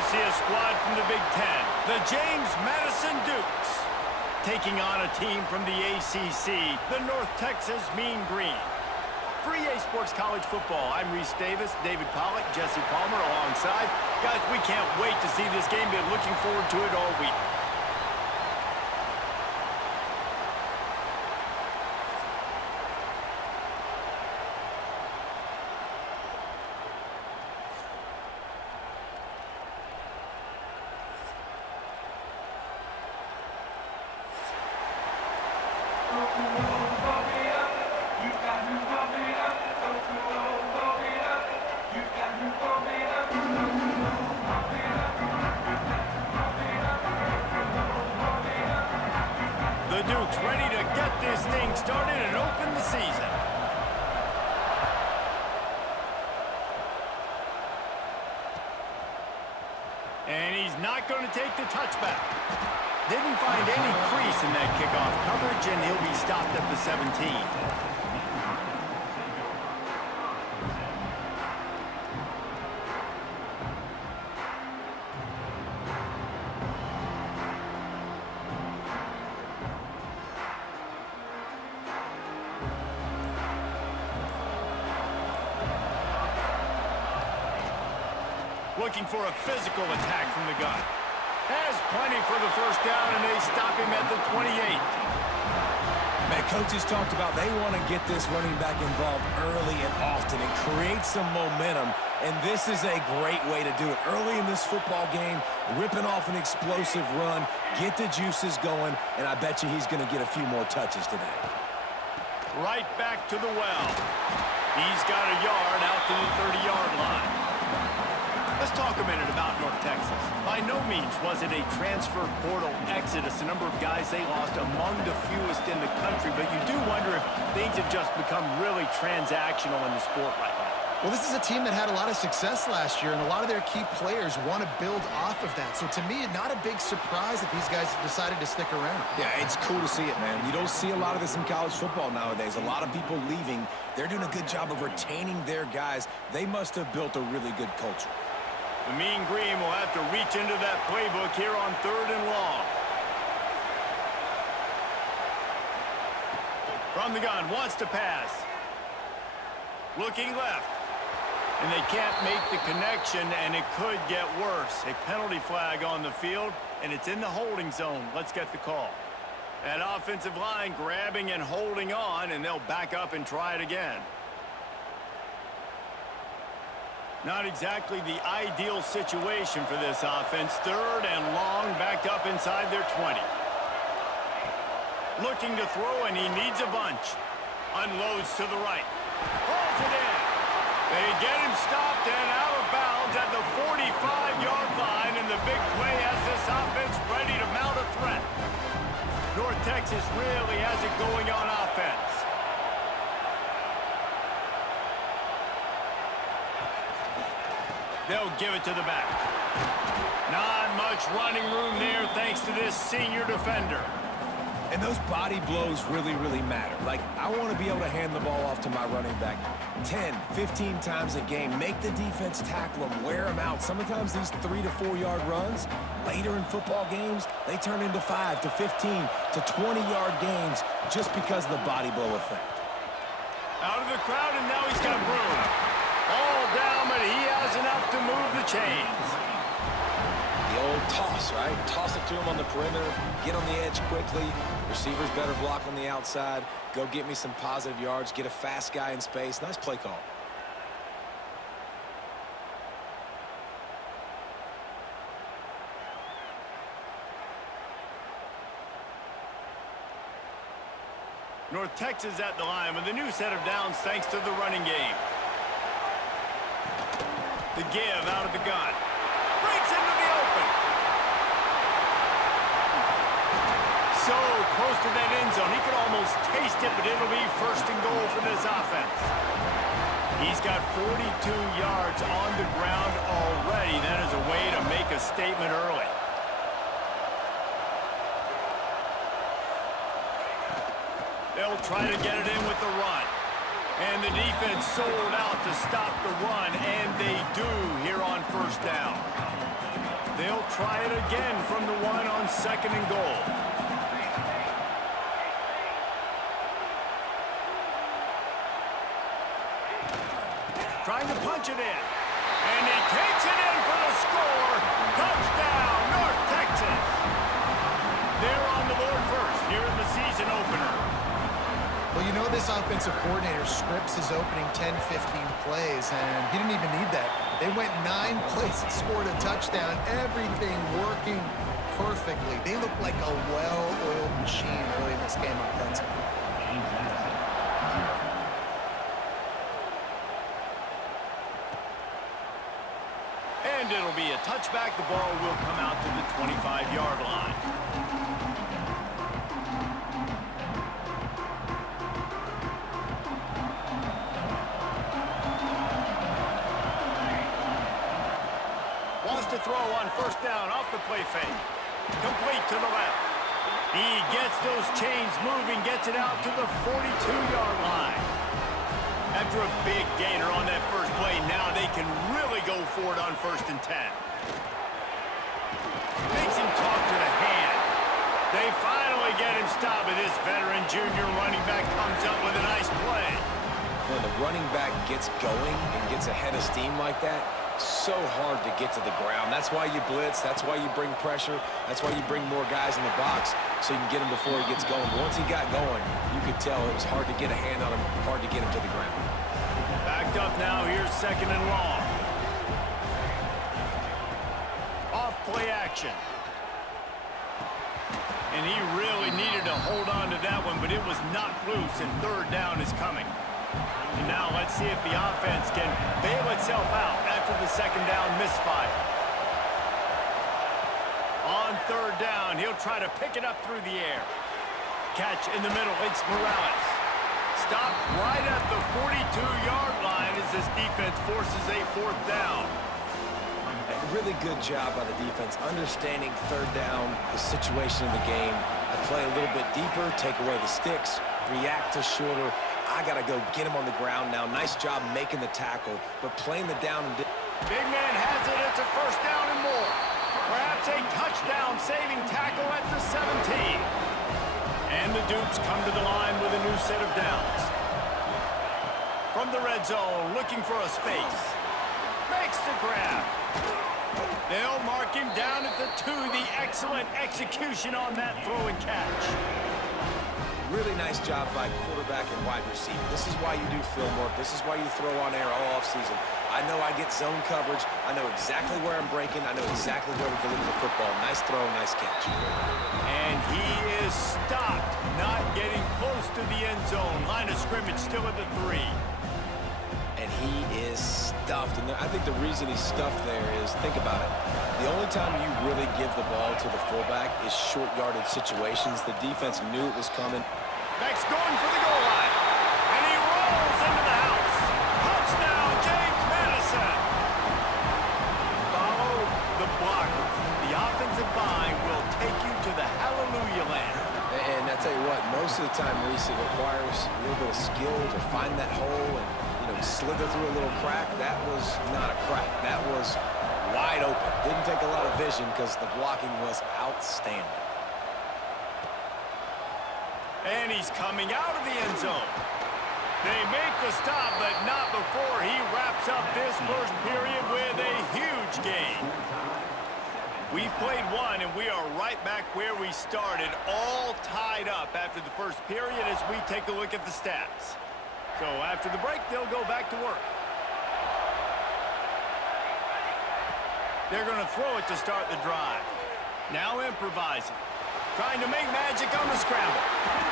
we'll see a squad from the Big Ten, the James Madison Dukes, taking on a team from the ACC, the North Texas Mean Green. For EA Sports College Football, I'm Reese Davis, David Pollack, Jesse Palmer alongside. Guys, we can't wait to see this game. Been looking forward to it all week. The Dukes ready to get this thing started and open the season. And he's not going to take the touchback. Didn't find any crease in that kickoff coverage, and he'll be stopped at the 17. Looking for a physical attack from the gun. Has plenty for the first down, and they stop him at the 28. Man, coaches talked about they want to get this running back involved early and often and create some momentum, and this is a great way to do it. Early in this football game, ripping off an explosive run, get the juices going, and I bet you he's going to get a few more touches today. Right back to the well. He's got a yard out to the 30-yard line. Let's talk a minute about North Texas. By no means was it a transfer portal exodus, a number of guys they lost among the fewest in the country, but you do wonder if things have just become really transactional in the sport right now. Well, this is a team that had a lot of success last year, and a lot of their key players want to build off of that. So to me, not a big surprise that these guys decided to stick around. Yeah, it's cool to see it, man. You don't see a lot of this in college football nowadays. A lot of people leaving. They're doing a good job of retaining their guys. They must have built a really good culture. The Mean Green will have to reach into that playbook here on 3rd and long. From the gun, wants to pass. Looking left. And they can't make the connection, and it could get worse. A penalty flag on the field, and it's in the holding zone. Let's get the call. That offensive line grabbing and holding on, and they'll back up and try it again. Not exactly the ideal situation for this offense. 3rd and long, back up inside their 20. Looking to throw, and he needs a bunch. Unloads to the right. Pulls it in. They get him stopped and out of bounds at the 45-yard line, and the big play has this offense ready to mount a threat. North Texas really has it going on offense. They'll give it to the back. Not much running room there thanks to this senior defender. And those body blows really, really matter. Like, I want to be able to hand the ball off to my running back 10, 15 times a game. Make the defense tackle them, wear them out. Sometimes these 3 to 4 yard runs, later in football games, they turn into 5 to 15 to 20-yard gains just because of the body blow effect. Out of the crowd, and now he's got room. All down, but he has enough to move the chains. The old toss, right? Toss it to him on the perimeter, get on the edge quickly. Receivers better block on the outside. Go get me some positive yards, get a fast guy in space. Nice play call. North Texas at the line with a new set of downs thanks to the running game. The give out of the gun. Breaks into the open. So close to that end zone. He could almost taste it, but it'll be 1st and goal for this offense. He's got 42 yards on the ground already. That is a way to make a statement early. They'll try to get it in with the run. And the defense sold out to stop the run, and they do here on 1st down. They'll try it again from the 1 on 2nd and goal. Trying to punch it in. And he takes it in for the score. Touchdown, North Texas. They're on the board first here in the season opener. Well, you know this offensive coordinator scripts his opening 10, 15 plays, and he didn't even need that. They went 9 plays and scored a touchdown. Everything working perfectly. They look like a well-oiled machine early in this game offensively. And it'll be a touchback. The ball will come out to the 25-yard line. Wants to throw on 1st down off the play fake. Complete to the left. He gets those chains moving, gets it out to the 42-yard line. After a big gainer on that first play, now they can really go for it on 1st and 10. Makes him talk to the hand. They finally get him stopped, and this veteran junior running back comes up with a nice play. When the running back gets going and gets ahead of steam like that, so hard to get to the ground. That's why you blitz. That's why you bring pressure. That's why you bring more guys in the box so you can get him before he gets going. Once he got going, you could tell it was hard to get a hand on him, hard to get him to the ground. Backed up now. Here's 2nd and long. Off play action. And he really needed to hold on to that one, but it was not loose, and 3rd down is coming. And now let's see if the offense can bail itself out after the 2nd down misfire. On 3rd down, he'll try to pick it up through the air. Catch in the middle, it's Morales. Stopped right at the 42-yard line as this defense forces a 4th down. A really good job by the defense, understanding 3rd down, the situation of the game. I play a little bit deeper, take away the sticks, react to shorter. I got to go get him on the ground now. Nice job making the tackle, but playing the down. Big man has it. It's a 1st down and more. Perhaps a touchdown-saving tackle at the 17. And the Dukes come to the line with a new set of downs. From the red zone, looking for a space. Makes the grab. They'll mark him down at the 2. The excellent execution on that throw and catch. Really nice job by quarterback and wide receiver. This is why you do film work. This is why you throw on air all offseason. I know I get zone coverage. I know exactly where I'm breaking. I know exactly where to deliver the football. Nice throw, nice catch. And he is stopped, not getting close to the end zone. Line of scrimmage still at the 3. And he is stuffed. And I think the reason he's stuffed there is, think about it. The only time you really give the ball to the fullback is short yardage situations. The defense knew it was coming. Beck's going for the goal line. And he rolls into the house. Touchdown, James Madison. Follow the blockers. The offensive line will take you to the hallelujah land. And I tell you what, most of the time, Reese, it requires a little bit of skill to find that hole and, slither through a little crack. That was not a crack. That was wide open. Didn't take a lot of vision because the blocking was outstanding. And he's coming out of the end zone. They make the stop, but not before he wraps up this first period with a huge gain. We've played 1, and we are right back where we started, all tied up after the first period as we take a look at the stats. So after the break, they'll go back to work. They're going to throw it to start the drive. Now improvising. Trying to make magic on the scramble.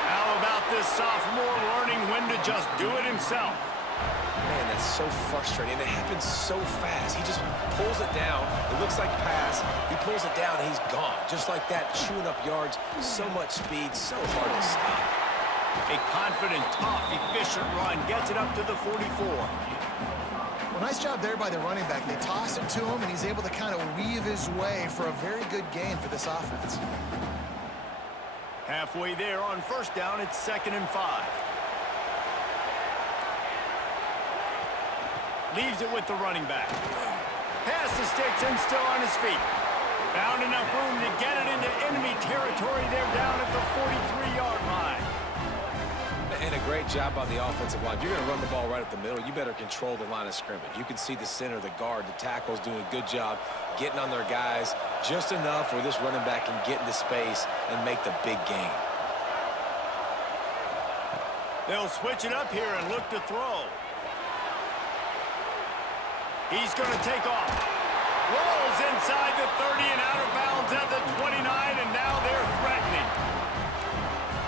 How about this sophomore learning when to just do it himself? Man, that's so frustrating. It happens so fast. He just pulls it down. It looks like pass. He pulls it down, and he's gone. Just like that, chewing up yards. So much speed, so hard to stop. A confident, tough, efficient run gets it up to the 44. Well, nice job there by the running back. They toss it to him, and he's able to kind of weave his way for a very good gain for this offense. Halfway there on 1st down, it's 2nd and 5. Leaves it with the running back. Pass the sticks and still on his feet. Found enough room to get it into enemy territory. They're down at the 43-yard line. And a great job on the offensive line. If you're going to run the ball right up the middle, you better control the line of scrimmage. You can see the center, the guard, the tackles doing a good job getting on their guys just enough where this running back can get into space and make the big gain. They'll switch it up here and look to throw. He's going to take off. Rolls inside the 30 and out of bounds at the 29, and now they're threatening.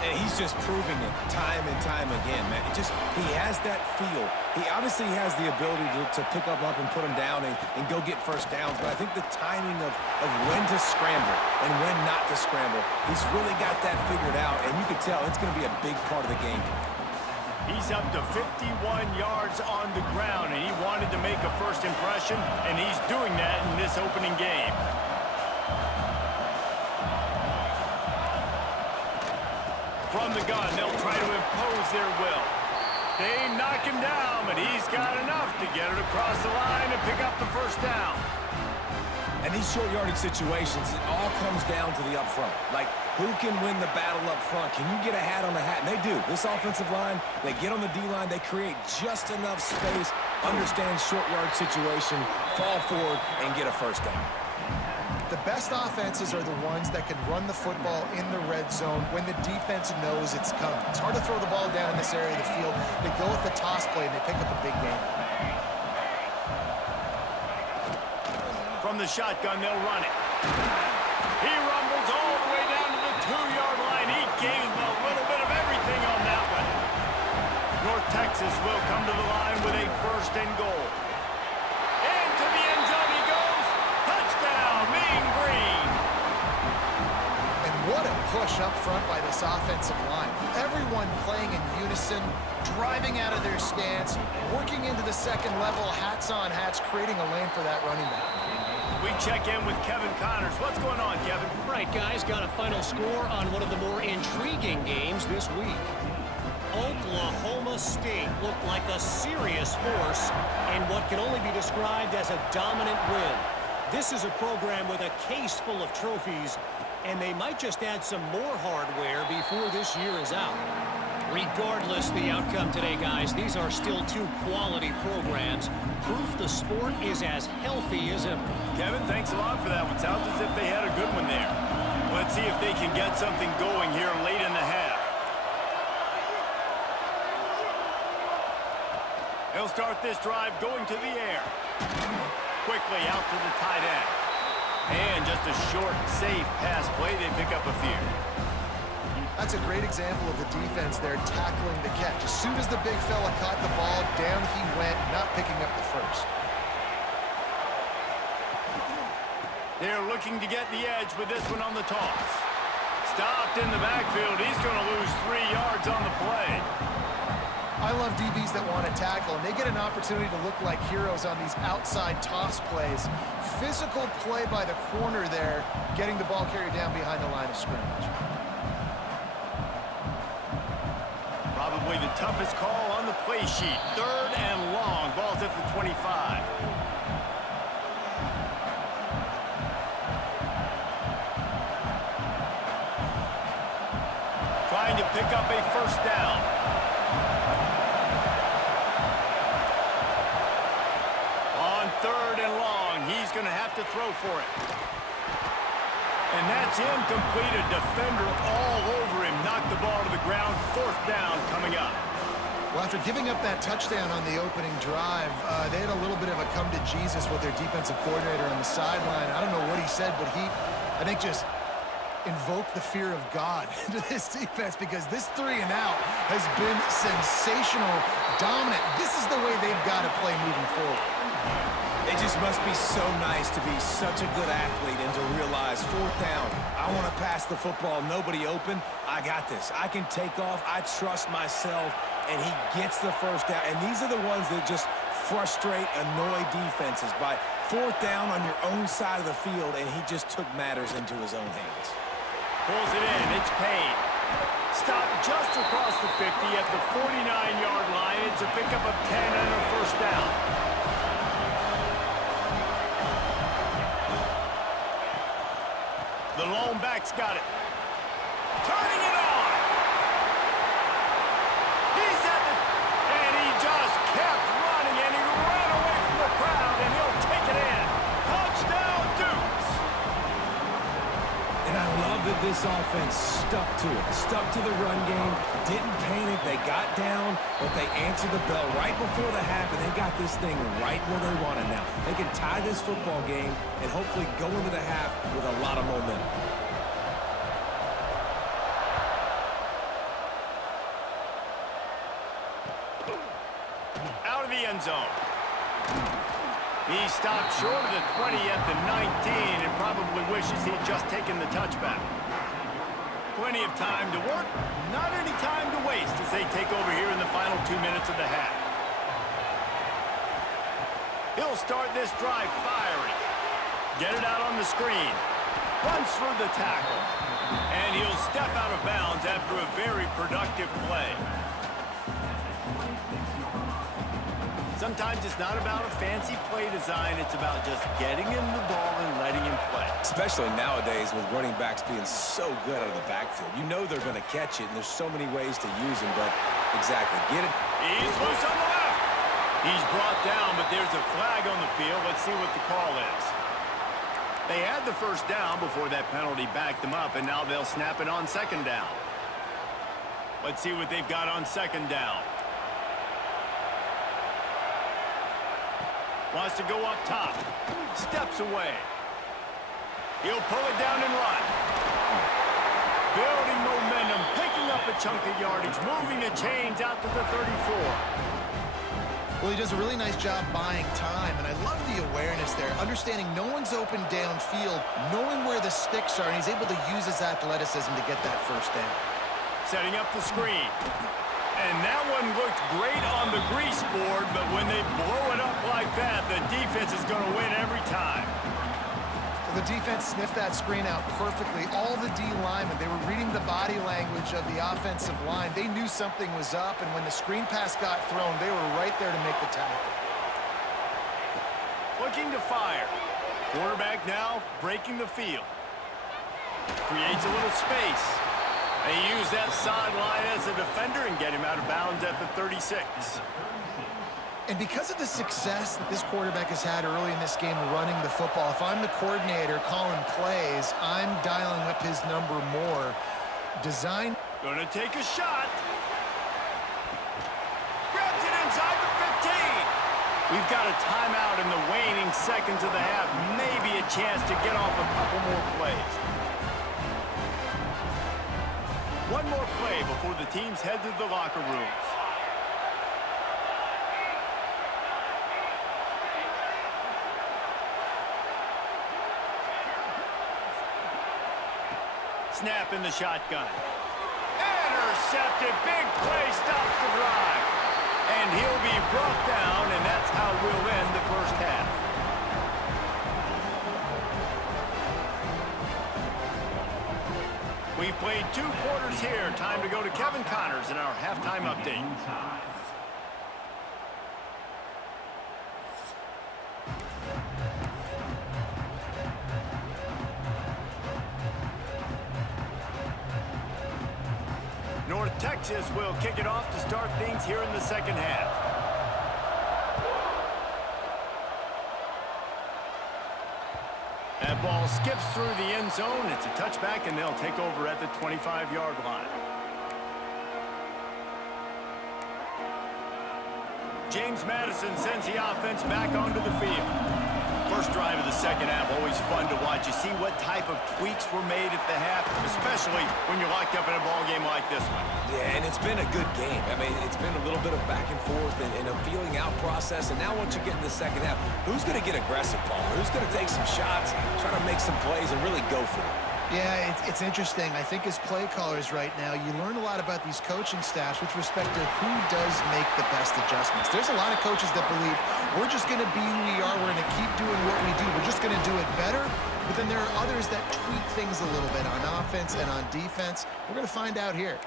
And he's just proving it time and time again, man. He has that feel. He obviously has the ability to pick up and put him down and go get first downs, but I think the timing of when to scramble and when not to scramble, he's really got that figured out, and you can tell it's going to be a big part of the game. He's up to 51 yards on the ground, and he wanted to make a first impression, and he's doing that in this opening game. From the gun, they'll try to impose their will. They knock him down, but he's got enough to get it across the line and pick up the first down. And these short yardage situations, it all comes down to the up front. Like, who can win the battle up front? Can you get a hat on the hat? And they do. This offensive line, they get on the D-line, they create just enough space, understand short yard situation, fall forward, and get a first down. The best offenses are the ones that can run the football in the red zone when the defense knows it's coming. It's hard to throw the ball down in this area of the field. They go with the toss play, and they pick up a big game. From the shotgun, they'll run it. He rumbles all the way down to the 2-yard line. He gave a little bit of everything on that one. North Texas will come to the line with a first and goal. Into the end zone he goes. Touchdown, Mean Green. And what a push up front by this offensive line. Everyone playing in unison, driving out of their stance, working into the second level, hats on hats, creating a lane for that running back. We check in with Kevin Connors. What's going on, Kevin? Right, guys, got a final score on one of the more intriguing games this week. Oklahoma State looked like a serious force in what can only be described as a dominant win. This is a program with a case full of trophies, and they might just add some more hardware before this year is out. Regardless the outcome today, guys, these are still two quality programs. Proof the sport is as healthy as ever. Kevin, thanks a lot for that one. Sounds as if they had a good one there. Let's see if they can get something going here late in the half. They'll start this drive going to the air. Quickly out to the tight end. And just a short, safe pass play. They pick up a few. That's a great example of the defense there tackling the catch. As soon as the big fella caught the ball, down he went, not picking up the first. They're looking to get the edge with this one on the toss. Stopped in the backfield. He's going to lose 3 yards on the play. I love DBs that want to tackle, and they get an opportunity to look like heroes on these outside toss plays. Physical play by the corner there, getting the ball carried down behind the line of scrimmage. Probably the toughest call on the play sheet. 3rd and long. Ball's at the 25. Trying to pick up a first down. On 3rd and long, he's going to have to throw for it. And that's incomplete. A defender all over him. Knocked the ball to the ground. 4th down coming up. Well, after giving up that touchdown on the opening drive, they had a little bit of a come to Jesus with their defensive coordinator on the sideline. I don't know what he said, but he, I think, just invoked the fear of God into this defense, because this 3 and out has been sensational, dominant. This is the way they've got to play moving forward. It just must be so nice to be such a good athlete and to realize 4th down, I want to pass the football, nobody open, I got this. I can take off, I trust myself, and he gets the first down. And these are the ones that just frustrate, annoy defenses by 4th down on your own side of the field, and he just took matters into his own hands. Pulls it in, it's Payne. Stopped just across the 50 at the 49-yard line. It's a pickup of 10 and a first down. The lone back's got it. Turning it on. He's at the... And he just kept running, and he ran away from the crowd, and he'll take it in. Touchdown, Dukes. And I love that this offense stuck to it. Stuck to the run game. Didn't panic. They got down, but they answered the bell right before the half, and they got this thing right where they want it now. They can tie this football game and hopefully go into the half with a lot of momentum. Out of the end zone. He stopped short of the 20 at the 19 and probably wishes he'd just taken the touchback. Plenty of time to work, not any time to waste as they take over here in the final 2 minutes of the half. He'll start this drive firing. Get it out on the screen. Runs through the tackle. And he'll step out of bounds after a very productive play. Sometimes it's not about a fancy play design. It's about just getting him the ball and letting him play. Especially nowadays with running backs being so good out of the backfield. You know they're going to catch it, and there's so many ways to use them, but exactly. Get it. He's loose on the left. He's brought down, but there's a flag on the field. Let's see what the call is. They had the first down before that penalty backed them up, and now they'll snap it on second down. Let's see what they've got on second down. Wants to go up top. Steps away. He'll pull it down and run. Building momentum, picking up a chunk of yardage, moving the chains out to the 34. Well, he does a really nice job buying time, and I love the awareness there. Understanding no one's open downfield, knowing where the sticks are, and he's able to use his athleticism to get that first down. Setting up the screen. And that one looked great on the grease board, but when they blow it up like that, the defense is going to win every time. Well, the defense sniffed that screen out perfectly. All the D linemen, they were reading the body language of the offensive line. They knew something was up, and when the screen pass got thrown, they were right there to make the tackle. Looking to fire. Quarterback now breaking the field. Creates a little space. They use that sideline as a defender and get him out of bounds at the 36. And because of the success that this quarterback has had early in this game running the football, if I'm the coordinator calling plays, I'm dialing up his number more. Design. Gonna take a shot. Grabs it inside the 15. We've got a timeout in the waning seconds of the half. Maybe a chance to get off a couple more plays. One more play before the teams head to the locker rooms. Snap in the shotgun. Intercepted. Big play stops the drive. And he'll be brought down, and that's how we'll end the first half. We've played 2 quarters here. Time to go to Kevin Connors in our halftime update. North Texas will kick it off to start things here in the second half. That ball skips through the end zone. It's a touchback, and they'll take over at the 25-yard line. James Madison sends the offense back onto the field. First drive of the second half, always fun to watch. You see what type of tweaks were made at the half, especially when you're locked up in a ball game like this one. Yeah, and it's been a good game. I mean, it's been a little bit of back and forth and a feeling out process. And now once you get in the second half, who's going to get aggressive, Paul? Who's going to take some shots, try to make some plays, and really go for it? Yeah, it's interesting. I think as play callers right now, you learn a lot about these coaching staffs with respect to who does make the best adjustments. There's a lot of coaches that believe we're just going to be who we are. We're going to keep doing what we do. We're just going to do it better. But then there are others that tweak things a little bit on offense and on defense. We're going to find out here.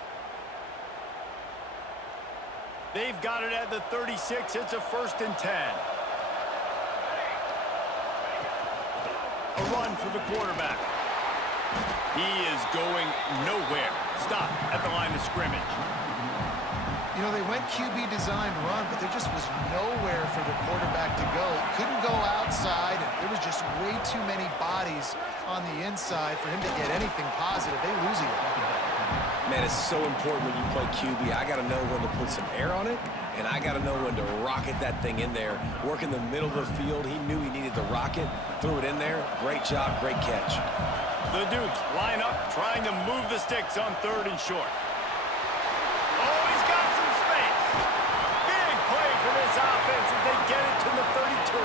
They've got it at the 36. It's a 1st and 10. A run for the quarterback. He is going nowhere. Stop at the line of scrimmage. You know, they went QB designed run, but there just was nowhere for the quarterback to go. Couldn't go outside, and there was just way too many bodies on the inside for him to get anything positive. They lose it. Man, it's so important when you play QB. I got to know when to put some air on it, and I got to know when to rocket that thing in there. Work in the middle of the field. He knew he needed to rocket, threw it in there. Great job, great catch. The Dukes line up, trying to move the sticks on 3rd and short. Oh, he's got some space. Big play for this offense as they get it to the 32.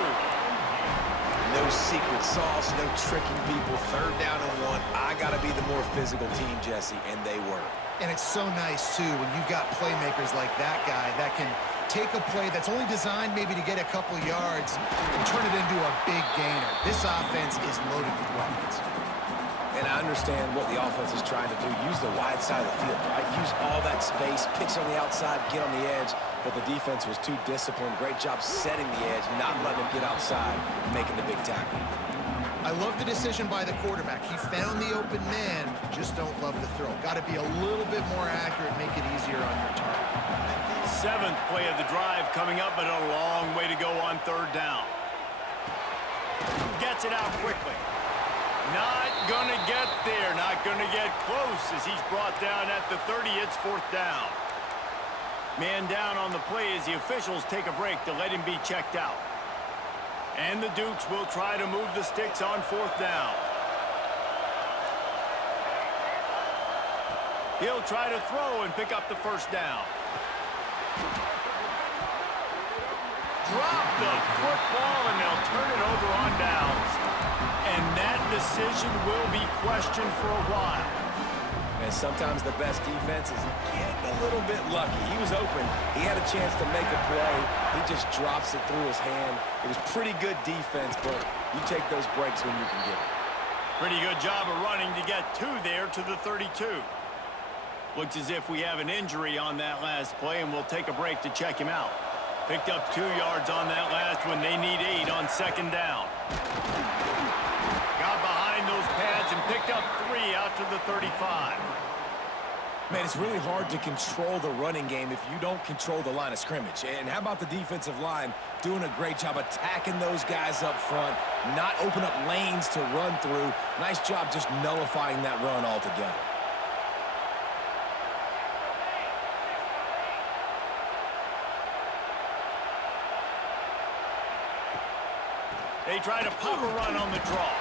No secret sauce, no tricking people. 3rd down and 1. I got to be the more physical team, Jesse, and they were. And it's so nice, too, when you've got playmakers like that guy that can take a play that's only designed maybe to get a couple yards and turn it into a big gainer. This offense is loaded with weapons. And I understand what the offense is trying to do. Use the wide side of the field, right? Use all that space, pitch on the outside, get on the edge. But the defense was too disciplined. Great job setting the edge, not letting him get outside, making the big tackle. I love the decision by the quarterback. He found the open man, just don't love the throw. Got to be a little bit more accurate, make it easier on your target. 7th play of the drive coming up, but a long way to go on 3rd down. Gets it out quickly. Not going to get there, not going to get close as he's brought down at the 30. It's 4th down. Man down on the play as the officials take a break to let him be checked out. And the Dukes will try to move the sticks on 4th down. He'll try to throw and pick up the 1st down. Drop the football and they'll turn it over on downs. And that decision will be questioned for a while. And sometimes the best defense is getting a little bit lucky. He was open. He had a chance to make a play. He just drops it through his hand. It was pretty good defense, but you take those breaks when you can get it. Pretty good job of running to get 2 there to the 32. Looks as if we have an injury on that last play, and we'll take a break to check him out. Picked up 2 yards on that last one. They need 8 on 2nd down. Got behind those pads and picked up 3 out to the 35. Man, it's really hard to control the running game if you don't control the line of scrimmage. And how about the defensive line doing a great job attacking those guys up front, not open up lanes to run through. Nice job just nullifying that run altogether. They try to pop a run on the draw.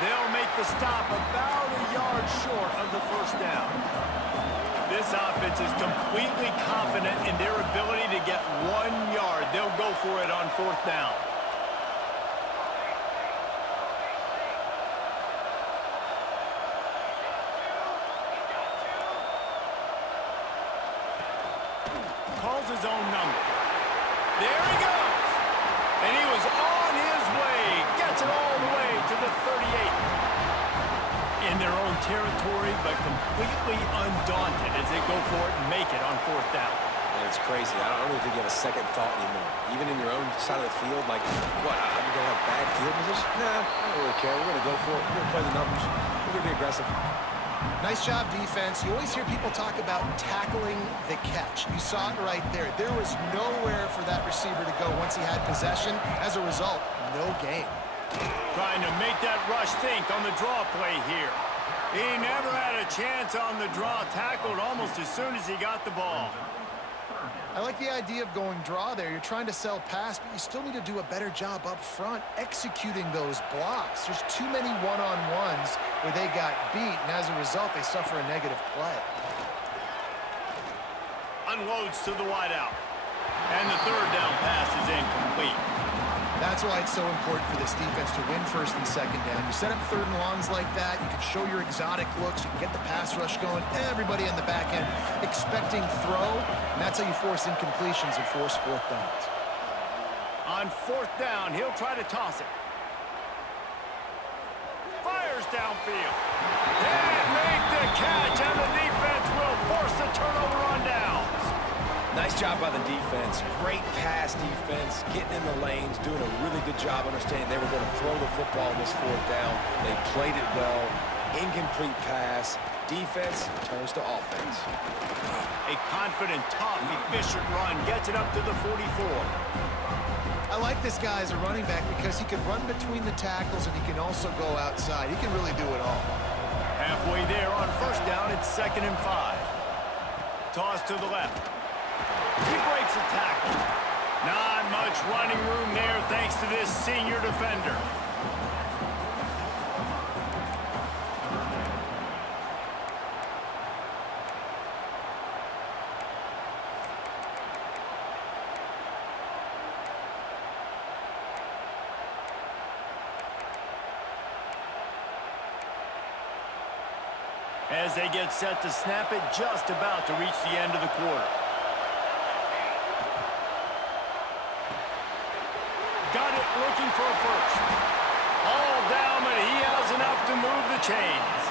They'll make the stop about a yard short of the 1st down. This offense is completely confident in their ability to get 1 yard. They'll go for it on 4th down. Calls his own number. There he goes. And he was on his way. Gets it all the way to the 38. In their own territory, but completely undaunted as they go for it and make it on 4th down. Man, it's crazy. I don't even think you have a second thought anymore. Even in your own side of the field, like, what, I'm going to have bad field position? Nah, I don't really care. We're going to go for it. We're going to play the numbers. We're going to be aggressive. Nice job, defense. You always hear people talk about tackling the catch. You saw it right there. There was nowhere for that receiver to go once he had possession. As a result, no gain. Trying to make that rush think on the draw play here. He never had a chance on the draw. Tackled almost as soon as he got the ball. I like the idea of going draw there. You're trying to sell pass, but you still need to do a better job up front executing those blocks. There's too many one-on-ones where they got beat, and as a result, they suffer a negative play. Unloads to the wideout. And the 3rd down pass is incomplete. That's why it's so important for this defense to win 1st and 2nd down. You set up 3rd and longs like that, you can show your exotic looks, you can get the pass rush going, everybody on the back end expecting throw, and that's how you force incompletions and force 4th downs. On 4th down, he'll try to toss it. Fires downfield. And make the catch, and the defense will force the turnover on downs. Nice job by the defense. Great pass defense, getting in the lanes, doing a really good job understanding they were going to throw the football in this 4th down. They played it well. incomplete pass. Defense turns to offense. A confident, tough, efficient run gets it up to the 44. I like this guy as a running back because he can run between the tackles and he can also go outside. He can really do it all. Halfway there on first down, it's 2nd and 5. Toss to the left. He breaks a tackle. Not much running room there thanks to this senior defender. As they get set to snap it, just about to reach the end of the quarter. Got it, looking for a first. All down, but he has enough to move the chains.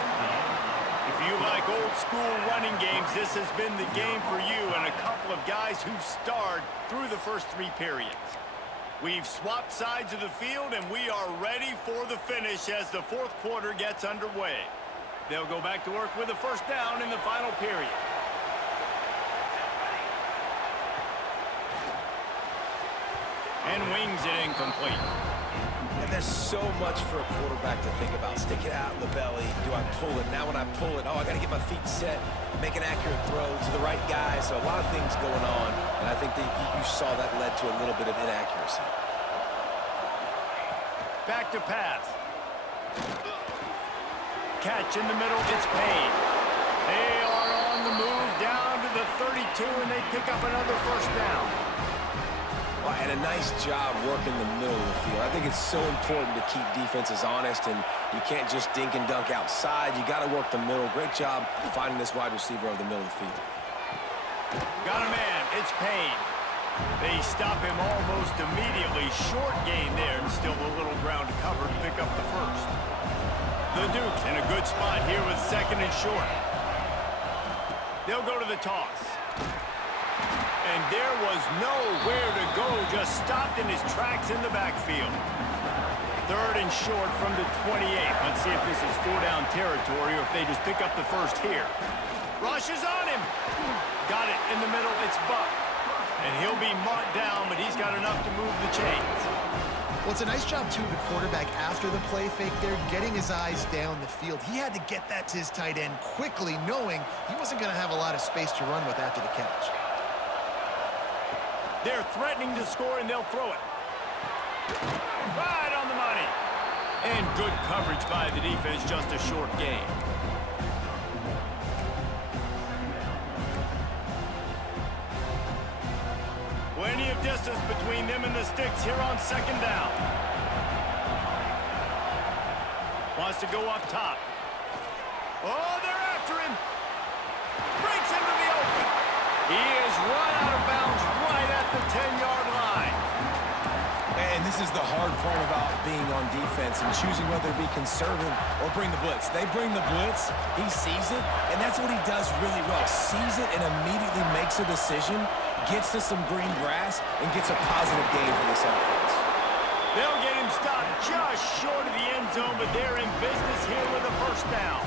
If you like old school running games, this has been the game for you and a couple of guys who've starred through the first 3 periods. We've swapped sides of the field, and we are ready for the finish as the 4th quarter gets underway. They'll go back to work with a first down in the final period. And wings it incomplete. And there's so much for a quarterback to think about. Stick it out in the belly. Do I pull it? Now when I pull it, oh, I got to get my feet set, make an accurate throw to the right guy. So a lot of things going on. And I think that you saw that led to a little bit of inaccuracy. Back to pass. Catch in the middle, it's Payne. They are on the move down to the 32, and they pick up another first down. Well, and a nice job working the middle of the field. I think it's so important to keep defenses honest, and you can't just dink and dunk outside. You got to work the middle. Great job finding this wide receiver over the middle of the field. Got a man, it's Payne. They stop him almost immediately. Short gain there, and still a little ground to cover to pick up the first. The Dukes in a good spot here with 2nd and short. They'll go to the toss. And there was nowhere to go, just stopped in his tracks in the backfield. 3rd and short from the 28. Let's see if this is 4-down territory or if they just pick up the first here. Rushes on him. Got it in the middle, it's Buck. And he'll be marked down, but he's got enough to move the chains. Well, it's a nice job, too, the quarterback after the play fake there, getting his eyes down the field. He had to get that to his tight end quickly, knowing he wasn't going to have a lot of space to run with after the catch. They're threatening to score, and they'll throw it. Right on the money. And good coverage by the defense, just a short gain. Plenty of distance between them and the sticks here on 2nd down. Wants to go up top. Oh, they're after him. Breaks into the open. He is run out of bounds right at the 10-yard line. And this is the hard part about being on defense and choosing whether to be conservative or bring the blitz. They bring the blitz, he sees it, and that's what he does really well. Sees it and immediately makes a decision, gets to some green grass, and gets a positive gain for this offense. They'll get him stopped just short of the end zone, but they're in business here with a first down.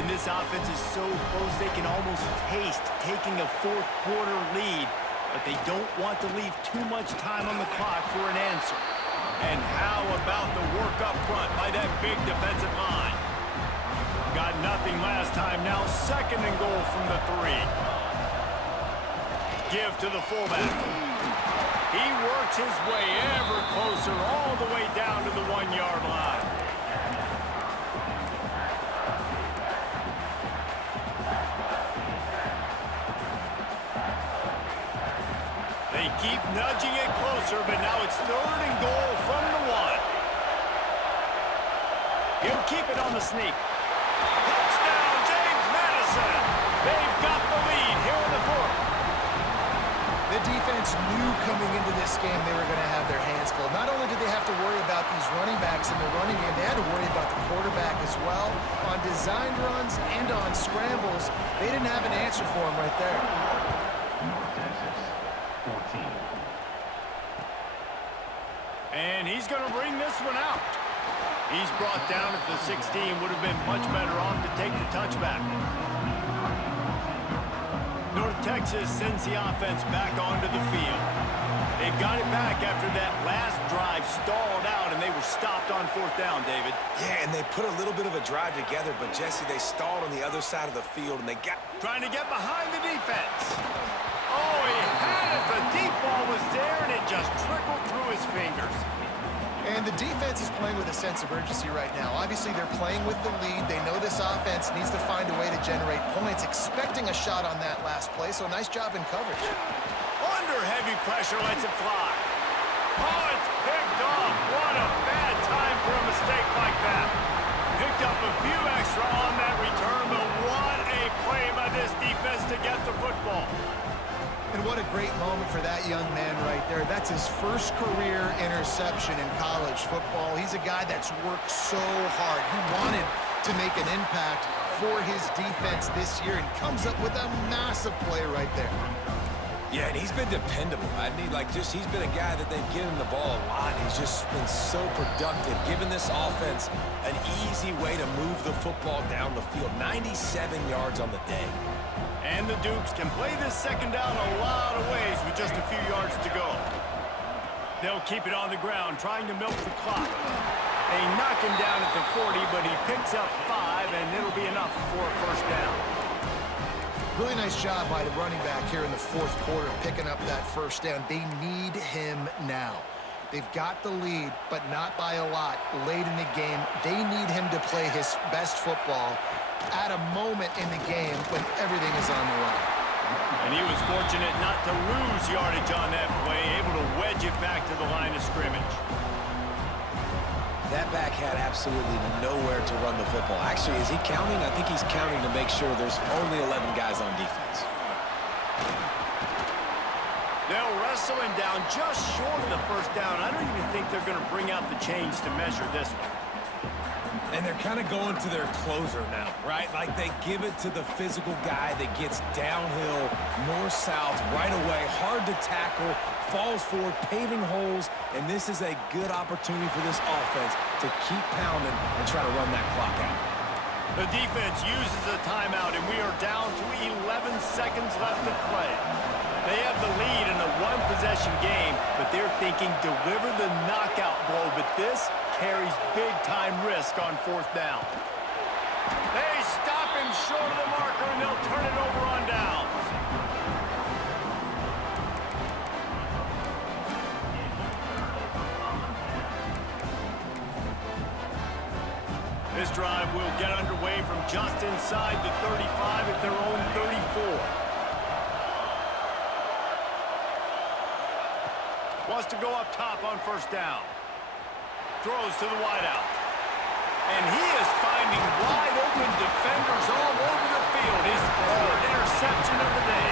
And this offense is so close they can almost taste taking a 4th quarter lead, but they don't want to leave too much time on the clock for an answer. And how about the work up front by that big defensive line? Got nothing last time, now 2nd and goal from the 3. Give to the fullback. He works his way ever closer all the way down to the 1-yard line. They keep nudging it closer, but now it's 3rd and goal from the 1. He'll keep it on the sneak. Touchdown, James Madison. They've got the lead here in the 4th. The defense knew coming into this game they were going to have their hands full. Not only did they have to worry about these running backs in the running game, they had to worry about the quarterback as well. On designed runs and on scrambles, they didn't have an answer for him right there. And he's going to bring this one out. He's brought down at the 16. Would have been much better off to take the touchback. North Texas sends the offense back onto the field. They've got it back after that last drive stalled out, and they were stopped on 4th down, David. Yeah, and they put a little bit of a drive together, but, Jesse, they stalled on the other side of the field, and they got... Trying to get behind the defense. Oh, he had it. The deep ball was there, and it just trickled through his fingers. And the defense is playing with a sense of urgency right now. Obviously, they're playing with the lead. They know this offense needs to find a way to generate points, expecting a shot on that last play, so nice job in coverage. Under heavy pressure, lets it fly. Oh, it's picked off. What a bad time for a mistake like that. Picked up a few extra on that return, but what a play by this defense to get the football. And what a great moment for that young man right there. That's his first career interception in college football. He's a guy that's worked so hard. He wanted to make an impact for his defense this year and comes up with a massive play right there. Yeah, and he's been dependable. He's been a guy that they've given the ball a lot. He's just been so productive, giving this offense an easy way to move the football down the field. 97 yards on the day. And the Dukes can play this second down a lot of ways with just a few yards to go. They'll keep it on the ground, trying to milk the clock. They knock him down at the 40, but he picks up 5, and it'll be enough for a first down. Really nice job by the running back here in the 4th quarter, picking up that first down. They need him now. They've got the lead, but not by a lot late in the game. They need him to play his best football at a moment in the game when everything is on the line. And he was fortunate not to lose yardage on that play, able to wedge it back to the line of scrimmage. That back had absolutely nowhere to run the football. Actually, is he counting? I think he's counting to make sure there's only 11 guys on defense. They'll wrestle him down just short of the first down. I don't even think they're going to bring out the chains to measure this one. And they're kind of going to their closer now, right? Like they give it to the physical guy that gets downhill, north-south, right away, hard to tackle, falls forward, paving holes, and this is a good opportunity for this offense to keep pounding and try to run that clock out. The defense uses a timeout, and we are down to 11 seconds left to play. They have the lead in a one-possession game, but they're thinking deliver the knockout blow, but this carries big-time risk on 4th down. They stop him short of the marker, and they'll turn it over on downs. This drive will get underway from just inside the 35 at their own 34. Wants to go up top on 1st down. Throws to the wideout. And he is finding wide-open defenders all over the field. His 3rd interception of the day.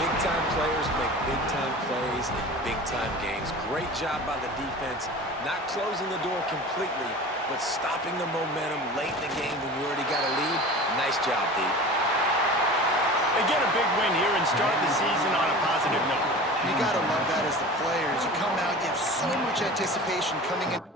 Big-time players make big-time plays in big-time games. Great job by the defense, not closing the door completely, but stopping the momentum late in the game when you already got a lead. Nice job, D. They get a big win here and start the season on a positive note. You got to love that as the players. You come out, you have so much anticipation coming in.